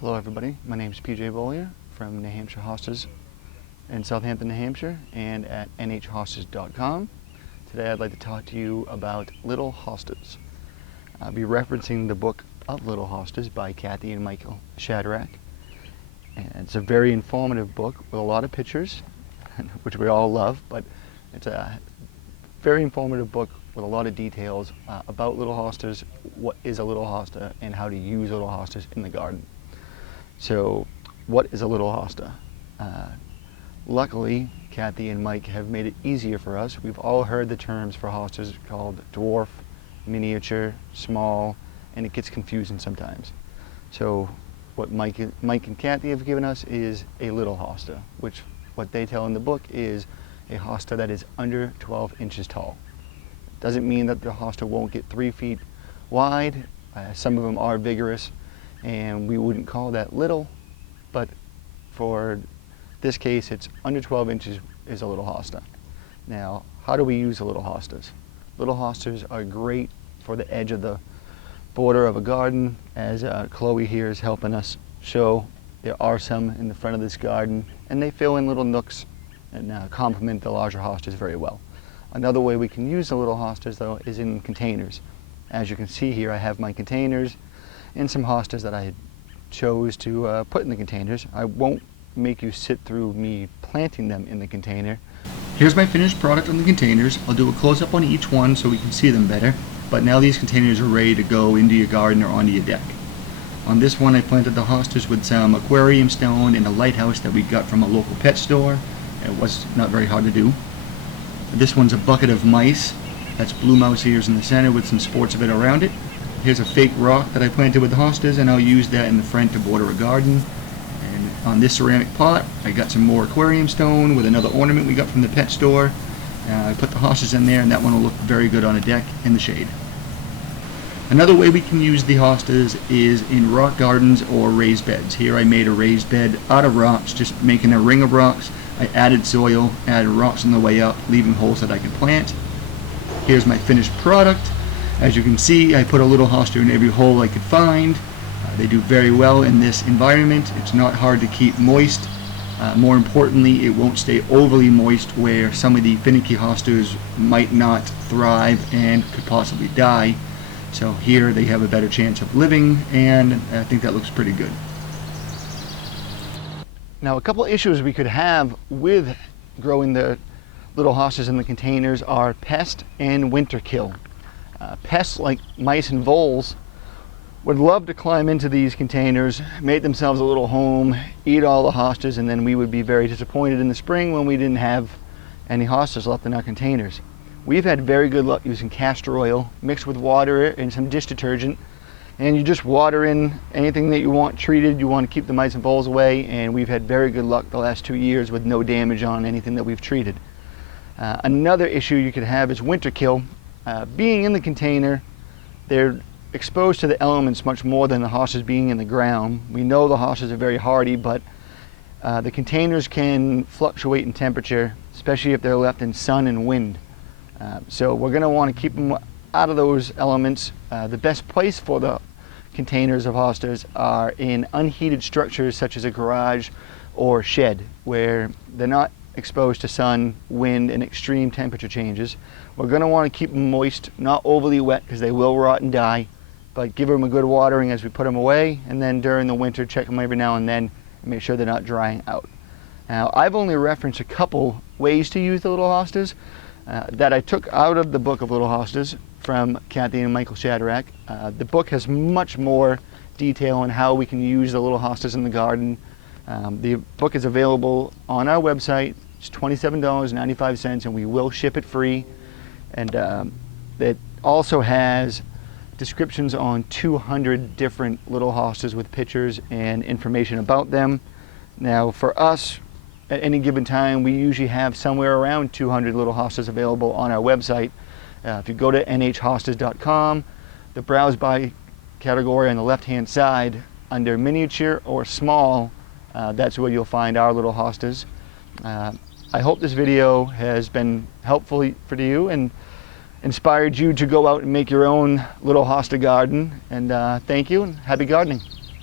Hello everybody, my name is PJ Beaulier from Hampshire Hostas in Southampton, New Hampshire, and at nhostas.com. Today I'd like to talk to you about Little Hostas. I'll be referencing the Book of Little Hostas by Kathy and Michael Shadrack. And it's a very informative book with a lot of pictures, which we all love, but it's a very informative book with a lot of details about little hostas, what is a little hosta, and how to use little hostas in the garden. So, what is a little hosta? Luckily, Kathy and Mike have made it easier for us. We've all heard the terms for hostas called dwarf, miniature, small, and it gets confusing sometimes. So, what Mike and Kathy have given us is a little hosta, which what they tell in the book is a hosta that is under 12 inches tall. Doesn't mean that the hosta won't get 3 feet wide. Some of them are vigorous, and we wouldn't call that little, but for this case it's under 12 inches is a little hosta. Now, how do we use the little hostas? Little hostas are great for the edge of the border of a garden, as Chloe here is helping us show. There are some in the front of this garden, and they fill in little nooks and complement the larger hostas very well. Another way we can use the little hostas, though, is in containers. As you can see here, I have my containers and some hostas that I chose to put in the containers. I won't make you sit through me planting them in the container. Here's my finished product on the containers. I'll do a close-up on each one so we can see them better. But now these containers are ready to go into your garden or onto your deck. On this one I planted the hostas with some aquarium stone and a lighthouse that we got from a local pet store. It was not very hard to do. This one's a bucket of mice. That's blue mouse ears in the center with some sports of it around it. Here's a fake rock that I planted with the hostas, and I'll use that in the front to border a garden. And on this ceramic pot, I got some more aquarium stone with another ornament we got from the pet store. I put the hostas in there, and that one will look very good on a deck in the shade. Another way we can use the hostas is in rock gardens or raised beds. Here I made a raised bed out of rocks, just making a ring of rocks. I added soil, added rocks on the way up, leaving holes that I can plant. Here's my finished product. As you can see, I put a little hosta in every hole I could find. They do very well in this environment. It's not hard to keep moist. More importantly, it won't stay overly moist where some of the finicky hostas might not thrive and could possibly die. So here they have a better chance of living, and I think that looks pretty good. Now, a couple issues we could have with growing the little hostas in the containers are pest and winter kill. Pests like mice and voles would love to climb into these containers, make themselves a little home, eat all the hostas, and then we would be very disappointed in the spring when we didn't have any hostas left in our containers. We've had very good luck using castor oil mixed with water and some dish detergent, and you just water in anything that you want treated. You want to keep the mice and voles away, and we've had very good luck the last 2 years with no damage on anything that we've treated. Another issue you could have is winter kill. Being in the container, they're exposed to the elements much more than the hostas being in the ground. We know the hostas are very hardy, but the containers can fluctuate in temperature, especially if they're left in sun and wind. So we're going to want to keep them out of those elements. The best place for the containers of hostas are in unheated structures such as a garage or shed, where they're not exposed to sun, wind, and extreme temperature changes. We're going to want to keep them moist, not overly wet, because they will rot and die, but give them a good watering as we put them away, and then during the winter check them every now and then and make sure they're not drying out. Now, I've only referenced a couple ways to use the little hostas that I took out of the Book of Little Hostas from Kathy and Michael Shadrack. The book has much more detail on how we can use the little hostas in the garden. The book is available on our website. It's $27.95, and we will ship it free. And it also has descriptions on 200 different little hostas with pictures and information about them. Now, for us, at any given time, we usually have somewhere around 200 little hostas available on our website. If you go to nhostas.com, the browse by category on the left-hand side, under miniature or small, that's where you'll find our little hostas. I hope this video has been helpful for you and inspired you to go out and make your own little hosta garden. And thank you, and happy gardening.